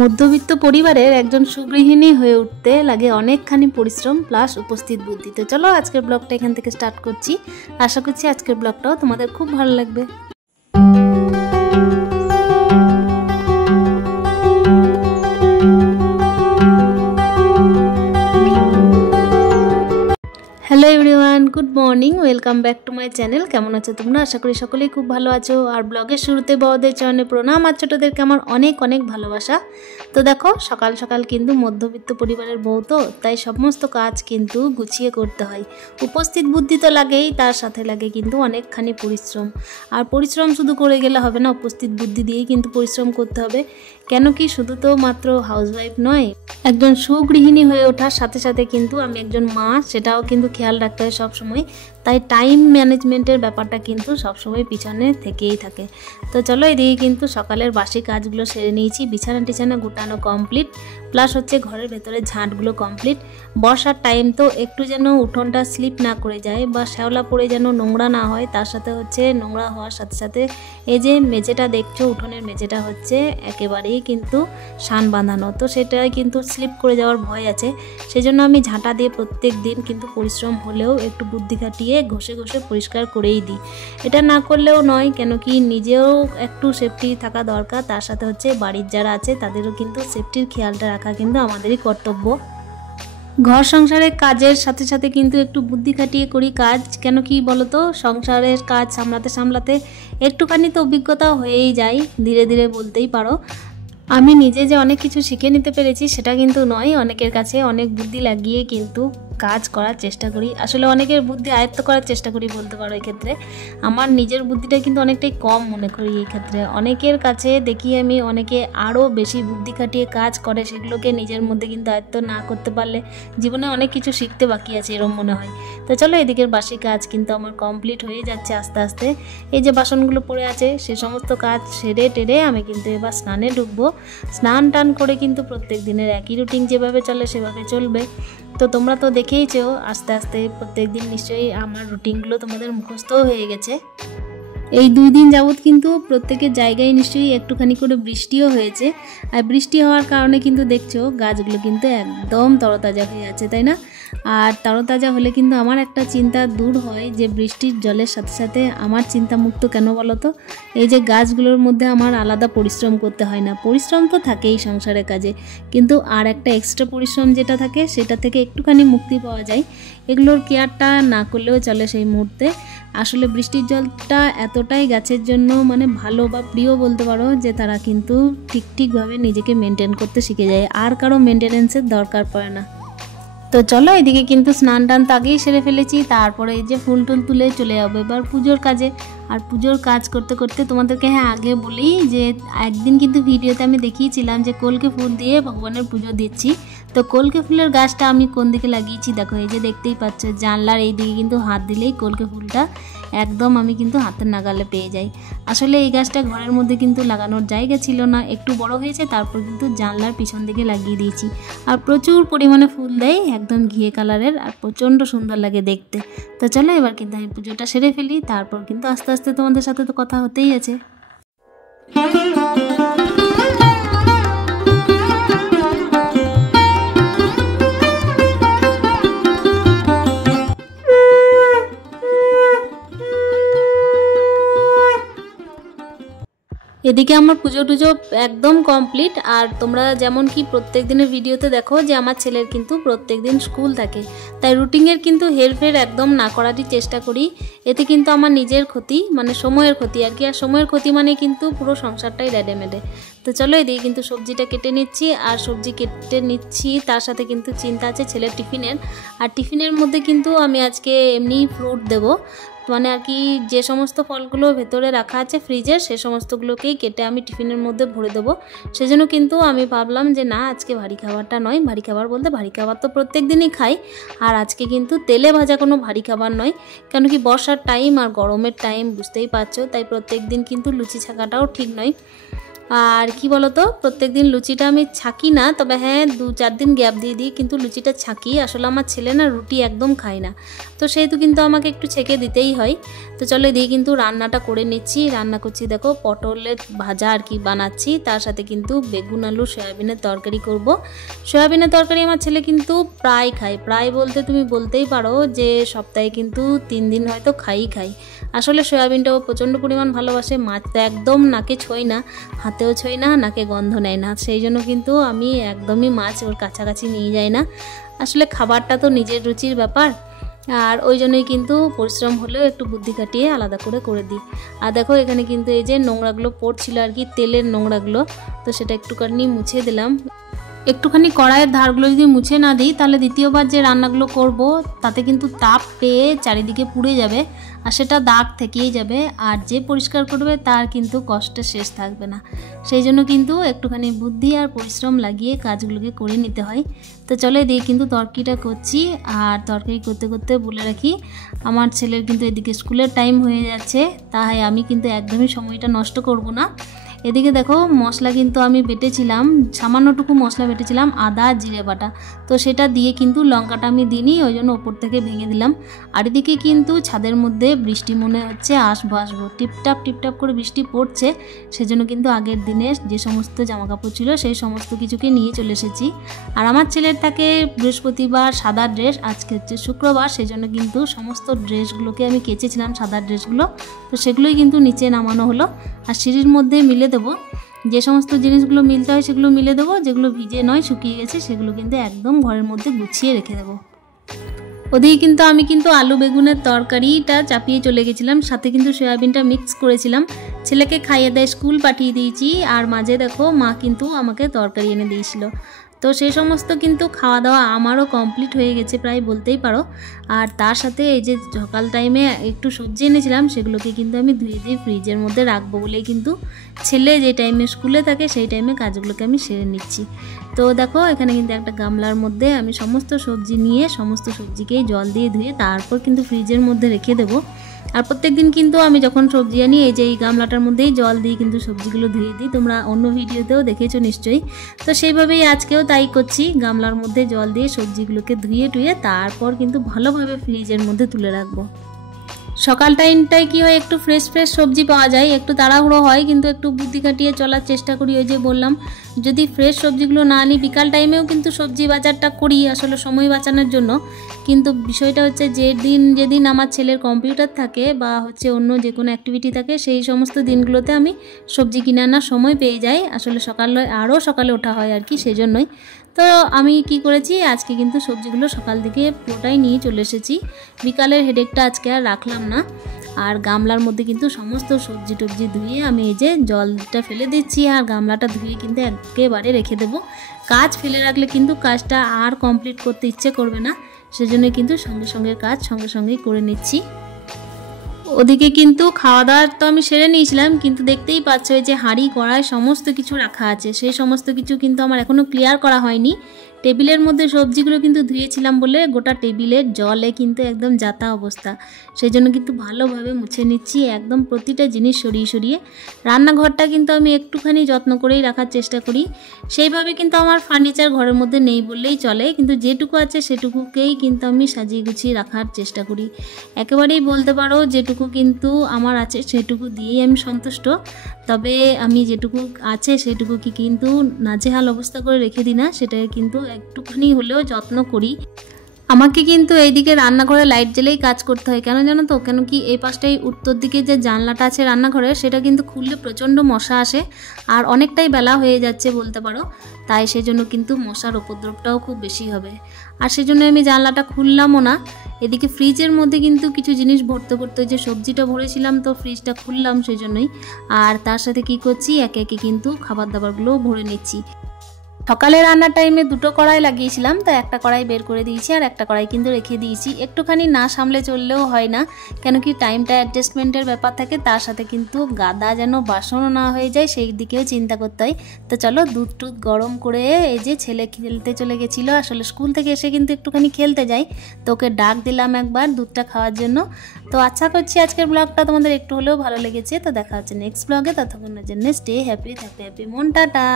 মধ্যবিত্ত পরিবারের একজন সুগৃহিণী হয়ে উঠতে লাগে অনেকখানি পরিশ্রম প্লাস উপস্থিত বুদ্ধি। তো চলো আজকের ব্লগটা এখান থেকে স্টার্ট করছি। আশা করছি আজকের ব্লগটাও তোমাদের খুব ভালো লাগবে। Hello everyone, good morning, welcome back to my channel. কেমন আছো তোমরা? আশা করি সকলেই খুব ভালো আছো। আর ব্লগের শুরুতে বড়দের চরণে প্রণাম, আর ছোটোদেরকে আমার অনেক অনেক ভালোবাসা। তো দেখো সকাল সকাল কিন্তু মধ্যবিত্ত পরিবারের বউ, তো তাই সমস্ত কাজ কিন্তু গুছিয়ে করতে হয়। উপস্থিত বুদ্ধি তো লাগেই, তার সাথে লাগে কিন্তু অনেকখানি পরিশ্রম। আর পরিশ্রম শুধু করে গেলে হবে না, উপস্থিত বুদ্ধি দিয়েই কিন্তু পরিশ্রম করতে হবে। কেন কি শুধু তো মাত্র হাউসওয়াইফ নয়, একজন সুগৃহিণী হয়ে ওঠার সাথে সাথে কিন্তু আমি একজন মা, সেটাও কিন্তু খেয়াল রাখতে হয় সবসময়। তাই টাইম ম্যানেজমেন্টের ব্যাপারটা কিন্তু সবসময় পিছনে থেকেই থাকে। তো চলো এদিকে কিন্তু সকালের বাসি কাজগুলো সেরে নিয়েছি। বিছানা টিছানা গোটানো কমপ্লিট, প্লাস হচ্ছে ঘরের ভেতরে ঝাঁটগুলো কমপ্লিট। বর্ষার টাইম তো একটু যেন উঠোনটা স্লিপ না করে যায় বা শ্যাওলা পড়ে যেন নোংরা না হয়, তার সাথে হচ্ছে নোংরা হওয়ার সাথে সাথে এই যে মেঝেটা দেখছো, উঠোনের মেঝেটা হচ্ছে একেবারেই কিন্তু শান বাঁধানো, তো সেটাই কিন্তু স্লিপ করে যাওয়ার ভয় আছে। সেজন্য আমি ঝাঁটা দিয়ে প্রত্যেক দিন কিন্তু পরিশ্রম হলেও একটু বুদ্ধি খাটিয়ে ঘষে ঘষে পরিষ্কার করেই দিই। এটা না করলেও নয়, কেন কি নিজেও একটু সেফটি থাকা দরকার, তার সাথে হচ্ছে বাড়ির যারা আছে তাদেরও কিন্তু সেফটির খেয়ালটা রাখা কিন্তু আমাদেরই কর্তব্য। ঘর সংসারের কাজের সাথে সাথে কিন্তু একটু বুদ্ধি খাটিয়ে করি কাজ। কেন কি বলতো, সংসারের কাজ সামলাতে সামলাতে একটুখানি তো অভিজ্ঞতা হয়েই যায় ধীরে ধীরে, বলতেই পারো। আমি নিজে যে অনেক কিছু শিখে নিতে পেরেছি সেটা কিন্তু নয়, অনেকের কাছে অনেক বুদ্ধি লাগিয়ে কিন্তু কাজ করার চেষ্টা করি। আসলে অনেকের বুদ্ধি আয়ত্ত করার চেষ্টা করি বলতে পারো। এক্ষেত্রে আমার নিজের বুদ্ধিটা কিন্তু অনেকটাই কম মনে করি। এই ক্ষেত্রে অনেকের কাছে দেখি আমি অনেকে আরও বেশি বুদ্ধি খাটিয়ে কাজ করে, সেগুলোকে নিজের মধ্যে কিন্তু আয়ত্ত না করতে পারলে জীবনে অনেক কিছু শিখতে বাকি আছে এরকম মনে হয়। তো চলো এদিকের বাসি কাজ কিন্তু আমার কমপ্লিট হয়ে যাচ্ছে আস্তে আস্তে। এই যে বাসনগুলো পড়ে আছে সে সমস্ত কাজ সেরে টেরে আমি কিন্তু এবার স্নানে ঢুকবো। স্নান টান করে কিন্তু প্রত্যেক দিনের একই রুটিন যেভাবে চলে সেভাবে চলবে। তো তোমরা তো দেখেইছো আস্তে আস্তে প্রত্যেক দিন নিশ্চয়ই আমার রুটিনগুলো তোমাদের মুখস্থও হয়ে গেছে। এই 2 দিন যাবৎ কিন্তু প্রত্যেকের জায়গায় নিশ্চয়ই একটুখানি করে বৃষ্টিও হয়েছে। আর বৃষ্টি হওয়ার কারণে কিন্তু দেখছো গাছগুলো কিন্তু একদম তরতাজা হয়ে আছে, তাই না? আর তরতাজা হলে কিন্তু আমার একটা চিন্তা দূর হয় যে বৃষ্টির জলের সাথে সাথে আমার চিন্তামুক্ত কেন বলো তো? এই যে গাছগুলোর মধ্যে আমার আলাদা পরিশ্রম করতে হয় না। পরিশ্রম তো থাকেই সংসারের কাজে, কিন্তু আর একটা এক্সট্রা পরিশ্রম যেটা থাকে সেটা থেকে একটুখানি মুক্তি পাওয়া যায়। এগুলোর কেয়ারটা না করলেও চলে সেই মুহূর্তে। আসলে বৃষ্টির জলটা এতটাই গাছের জন্য মানে ভালো বা প্রিয় বলতে পারো, যে তারা কিন্তু ঠিকভাবে নিজেকে মেনটেন করতে শিখে যায়, আর কারো মেনটেনেন্সের দরকার পড়ে না। তো চলো এদিকে কিন্তু স্নান টান তো আগেই সেরে ফেলেছি, তারপরে এই যে ফুল টুল তুলে চলে যাবো এবার পুজোর কাজে। আর পুজোর কাজ করতে করতে তোমাদেরকে আগে বলি যে একদিন কিন্তু ভিডিওতে আমি দেখিয়েছিলাম যে কলকে ফুল দিয়ে ভগবানের পুজো দিচ্ছি। তো কলকে ফুলের গাছটা আমি কোন দিকে লাগিয়েছি দেখো, এই যে দেখতেই পাচ্ছ জানলার এই দিকে কিন্তু হাত দিলেই কলকে ফুলটা একদম আমি কিন্তু হাতের নাগালে পেয়ে যাই। আসলে এই গাছটা ঘরের মধ্যে কিন্তু লাগানোর জায়গা ছিল না, একটু বড় হয়েছে, তারপর কিন্তু জানলার পিছন দিকে লাগিয়ে দিয়েছি। আর প্রচুর পরিমাণে ফুল দেয়, একদম ঘিয়ে কালারের, আর প্রচণ্ড সুন্দর লাগে দেখতে। তো চলো এবার কিন্তু আমি পুজোটা সেরে ফেলি, তারপর কিন্তু আস্তে আস্তে তোমাদের সাথে তো কথা হতেই আছে। এদিকে আমার পুজো টুজো একদম কমপ্লিট। আর তোমরা যেমন কি প্রত্যেক দিনের ভিডিওতে দেখো যে আমার ছেলের কিন্তু প্রত্যেক দিন স্কুল থাকে, তাই রুটিনের কিন্তু হেরফের একদম না করারই চেষ্টা করি। এতে কিন্তু আমার নিজের ক্ষতি, মানে সময়ের ক্ষতি আর কি। আর সময়ের ক্ষতি মানে কিন্তু পুরো সংসারটাই রেডেমেডে। তো চলো এদিকে কিন্তু সবজিটা কেটে নিচ্ছি, আর সবজি কেটে নিচ্ছি তার সাথে কিন্তু চিন্তা আছে ছেলের টিফিনের। আর টিফিনের মধ্যে কিন্তু আমি আজকে এমনি ফ্রুট দেবো, মানে আর কি যে সমস্ত ফলগুলো ভেতরে রাখা আছে ফ্রিজের সে সমস্তগুলোকেই কেটে আমি টিফিনের মধ্যে ভরে দেবো। সেজন্য কিন্তু আমি ভাবলাম যে না, আজকে ভারী খাবারটা নয়। ভারী খাবার বলতে ভারী খাবার তো প্রত্যেক দিনই খাই, আর আজকে কিন্তু তেলে ভাজা কোনো ভারী খাবার নয়। কেন কি বর্ষার টাইম আর গরমের টাইম বুঝতেই পারছো, তাই প্রত্যেক দিন কিন্তু লুচি ছাকাটাও ঠিক নয়। আর কি বলো তো, প্রত্যেকদিন লুচিটা আমি ছাকি না, তবে হ্যাঁ 2-4 দিন গ্যাপ দিয়ে দিই, কিন্তু লুচিটা ছাকি। আসলে আমার ছেলে না রুটি একদম খায় না, তো সেহেতু কিন্তু আমাকে একটু ছেঁকে দিতেই হয়। তো চলো দিয়ে কিন্তু রান্নাটা করে নিচ্ছি। রান্না করছি দেখো পটলের ভাজা আর কি বানাচ্ছি, তার সাথে কিন্তু বেগুন আলু সয়াবিনের তরকারি করব। সয়াবিনের তরকারি আমার ছেলে কিন্তু প্রায় খায়, প্রায় বলতে তুমি বলতেই পারো যে সপ্তাহে কিন্তু 3 দিন হয়তো খাই। আসলে সয়াবিনটাও প্রচণ্ড পরিমাণ ভালোবাসে। মাছ তো একদম নাকে ছোঁয় না, হাতেও ছোঁয় না, নাকে গন্ধ নেয় না, সেই জন্য কিন্তু আমি একদমই মাছ ওর কাছাকাছি নিয়ে যাই না। আসলে খাবারটা তো নিজের রুচির ব্যাপার, আর ওই জন্যই কিন্তু পরিশ্রম হলেও একটু বুদ্ধি কাটিয়ে আলাদা করে দিই। আর দেখো এখানে কিন্তু এই যে নোংরাগুলো পড়ছিল আর কি, তেলের নোংরাগুলো, তো সেটা একটুখানি মুছে দিলাম। একটুখানি কড়াইয়ের ধারগুলো যদি মুছে না দিই, তাহলে দ্বিতীয়বার যে রান্নাগুলো করব তাতে কিন্তু তাপ পেয়ে চারিদিকে পুড়ে যাবে, আর সেটা দাগ থেকেই যাবে, আর যে পরিষ্কার করবে তার কিন্তু কষ্টের শেষ থাকবে না। সেই জন্য কিন্তু একটুখানি বুদ্ধি আর পরিশ্রম লাগিয়ে কাজগুলোকে করে নিতে হয়। তো চলো দিয়ে কিন্তু তরকারিটা করছি। আর তরকারি করতে করতে বলে রাখি, আমার ছেলের কিন্তু এদিকে স্কুলের টাইম হয়ে যাচ্ছে, তাই আমি কিন্তু একদমই সময়টা নষ্ট করব না। এদিকে দেখো মশলা কিন্তু আমি বেটেছিলাম, সামান্যটুকু মশলা বেটেছিলাম, আদা জিরে বাটা, তো সেটা দিয়ে কিন্তু লঙ্কাটা আমি দিইনি, ওই জন্য ওপর থেকে ভেঙে দিলাম। আর এদিকে কিন্তু ছাদের মধ্যে বৃষ্টি মনে হচ্ছে আসবো টিপটাপ করে বৃষ্টি পড়ছে, সেজন্য কিন্তু আগের দিনে যে সমস্ত জামাকাপড় ছিল সেই সমস্ত কিছুকে নিয়ে চলে এসেছি। আর আমার ছেলের থাকে বৃহস্পতিবার সাদা ড্রেস, আজকে হচ্ছে শুক্রবার, সেই জন্য কিন্তু সমস্ত ড্রেসগুলোকে আমি কেচেছিলাম, সাদা ড্রেসগুলো, তো সেগুলোই কিন্তু নিচে নামানো হলো। আর সিঁড়ির মধ্যে মিলে দেবো, যে সমস্ত জিনিসগুলো মিলতে হয় সেগুলো মিলে দেবো, যেগুলো ভিজে নয় শুকিয়ে গেছে সেগুলো কিন্তু একদম ঘরের মধ্যে গুছিয়ে রেখে দেবো। ওদিকে কিন্তু আমি কিন্তু আলু বেগুনের তরকারিটা চাপিয়ে চলে গেছিলাম, সাথে কিন্তু সয়াবিনটা মিক্স করেছিলাম। ছেলেকে খাইয়ে দেয় স্কুল পাঠিয়ে দিয়েছি, আর মাঝে দেখো মা কিন্তু আমাকে তরকারি এনে দিয়েছিল। তো সেই সমস্ত কিন্তু খাওয়া দাওয়া আমারও কমপ্লিট হয়ে গেছে প্রায় বলতেই পারো। আর তার সাথে এই যে সকাল টাইমে একটু সবজি এনেছিলাম, সেগুলোকে কিন্তু আমি ধুয়ে দিয়ে ফ্রিজের মধ্যে রাখবো বলেই কিন্তু ছেলে যে টাইমে স্কুলে থাকে সেই টাইমে কাজগুলোকে আমি সেরে নিচ্ছি। তো দেখো এখানে কিন্তু একটা গামলার মধ্যে আমি সমস্ত সবজি নিয়ে সমস্ত সবজিকেই জল দিয়ে ধুয়ে তারপর কিন্তু ফ্রিজের মধ্যে রেখে দেবো। আর প্রত্যেক দিন কিন্তু আমি যখন সবজি আনি এই যে এই গামলাটার মধ্যেই জল দিয়ে কিন্তু সবজিগুলো ধুয়ে দিই, তোমরা অন্য ভিডিওতেও দেখেছো নিশ্চয়ই। তো সেইভাবেই আজকেও তাই করছি, গামলার মধ্যে জল দিয়ে সবজিগুলোকে ধুয়ে তারপর কিন্তু ভালোভাবে ফ্রিজের মধ্যে তুলে রাখবো। সকাল টাইমটায় কি হয়, একটু ফ্রেশ সবজি পাওয়া যায়, একটু তাড়াহুড়ো হয়, কিন্তু একটু বুদ্ধি কাটিয়ে চলার চেষ্টা করি। ওই যে বললাম, যদি ফ্রেশ সবজিগুলো না আনি বিকাল টাইমেও কিন্তু সবজি বাজারটা করি আসলে সময় বাঁচানোর জন্য। কিন্তু বিষয়টা হচ্ছে যেদিন আমার ছেলের কম্পিউটার থাকে বা হচ্ছে অন্য যে কোনো অ্যাক্টিভিটি থাকে, সেই সমস্ত দিনগুলোতে আমি সবজি কিনে আনার সময় পেয়ে যাই। আসলে সকালে ওঠা হয় আর কি, সেই জন্যই। তো আমি কি করেছি, আজকে কিন্তু সবজিগুলো সকাল দিকে পুরোটাই নিয়ে চলে এসেছি, বিকালের হেডেকটা আজকে আর রাখলাম না। আর গামলার মধ্যে কিন্তু সমস্ত সবজি টবজি ধুয়ে আমি এই যে জলটা ফেলে দিচ্ছি, আর গামলাটা ধুয়ে কিন্তু একেবারে রেখে দেবো। কাজ ফেলে রাখলে কিন্তু কাজটা আর কমপ্লিট করতে ইচ্ছে করবে না, সেজন্য কিন্তু সঙ্গে কাজ সঙ্গেই করে নিচ্ছি। ওদিকে কিন্তু খাওয়া দাওয়ার তো আমি সেরে নিয়েছিলাম, কিন্তু দেখতেই পাচ্ছ যে হাঁড়ি কড়াই সমস্ত কিছু রাখা আছে, সেই সমস্ত কিছু কিন্তু আমার এখনও ক্লিয়ার করা হয়নি। টেবিলের মধ্যে সবজিগুলো কিন্তু ধুয়েছিলাম বলে গোটা টেবিলের জলে কিন্তু একদম যাতা অবস্থা, সেই জন্য কিন্তু ভালোভাবে মুছে নিচ্ছি একদম প্রতিটা জিনিস সরিয়ে। রান্নাঘরটা কিন্তু আমি একটুখানি যত্ন করেই রাখার চেষ্টা করি, সেইভাবে কিন্তু আমার ফার্নিচার ঘরের মধ্যে নেই বললেই চলে, কিন্তু যেটুকু আছে সেটুকুকেই কিন্তু আমি সাজিয়ে গুছিয়ে রাখার চেষ্টা করি। একেবারেই বলতে পারো যেটুকু কিন্তু আমার আছে সেটুকু দিয়েই আমি সন্তুষ্ট, তবে আমি যেটুকু আছে সেটুকুকে কিন্তু নাজেহাল অবস্থা করে রেখে দিই না, সেটাকে কিন্তু একটুখানি হলেও যত্ন করি। আমাকে কিন্তু এইদিকে রান্নাঘরে লাইট জ্বেলেই কাজ করতে হয়, কেন জানো তো? কেন কি এই পাশটাই উত্তর দিকে যে জানলাটা আছে রান্নাঘরে, সেটা কিন্তু খুললে প্রচণ্ড মশা আসে, আর অনেকটাই বেলা হয়ে যাচ্ছে বলতে পারো, তাই সেজন্য কিন্তু মশার উপদ্রবটাও খুব বেশি হবে, আর সেজন্য আমি জানলাটা খুললামও না। এদিকে ফ্রিজের মধ্যে কিন্তু কিছু জিনিস ভরতে যে সবজিটা ভরেছিলাম, তো ফ্রিজটা খুললাম সেই জন্যই। আর তার সাথে কি করছি, একে একে কিন্তু খাবার দাবারগুলোও ভরে নিচ্ছি। সকালে রান্নার টাইমে দুটো কড়াই লাগিয়েছিলাম, তো একটা কড়াই বের করে দিয়েছি আর একটা কড়াই কিন্তু রেখে দিয়েছি। একটুখানি না সামলে চললেও হয় না, কেন কি টাইমটা অ্যাডজাস্টমেন্টের ব্যাপার থাকে, তার সাথে কিন্তু গাদা যেন বাসনও না হয়ে যায় সেই দিকেও চিন্তা করতে হয়। তো চলো দুধ টুধ গরম করে, এই যে ছেলে খেলতে চলে গেছিলো, আসলে স্কুল থেকে এসে কিন্তু একটুখানি খেলতে যাই, তো ওকে ডাক দিলাম একবার দুধটা খাওয়ার জন্য। তো আশা করছি আজকের ব্লগটা তোমাদের একটু হলেও ভালো লেগেছে। তো দেখা হচ্ছে নেক্সট ব্লগে, ততক্ষণের জন্য স্টে হ্যাপি, হ্যাপি মন, টাটা।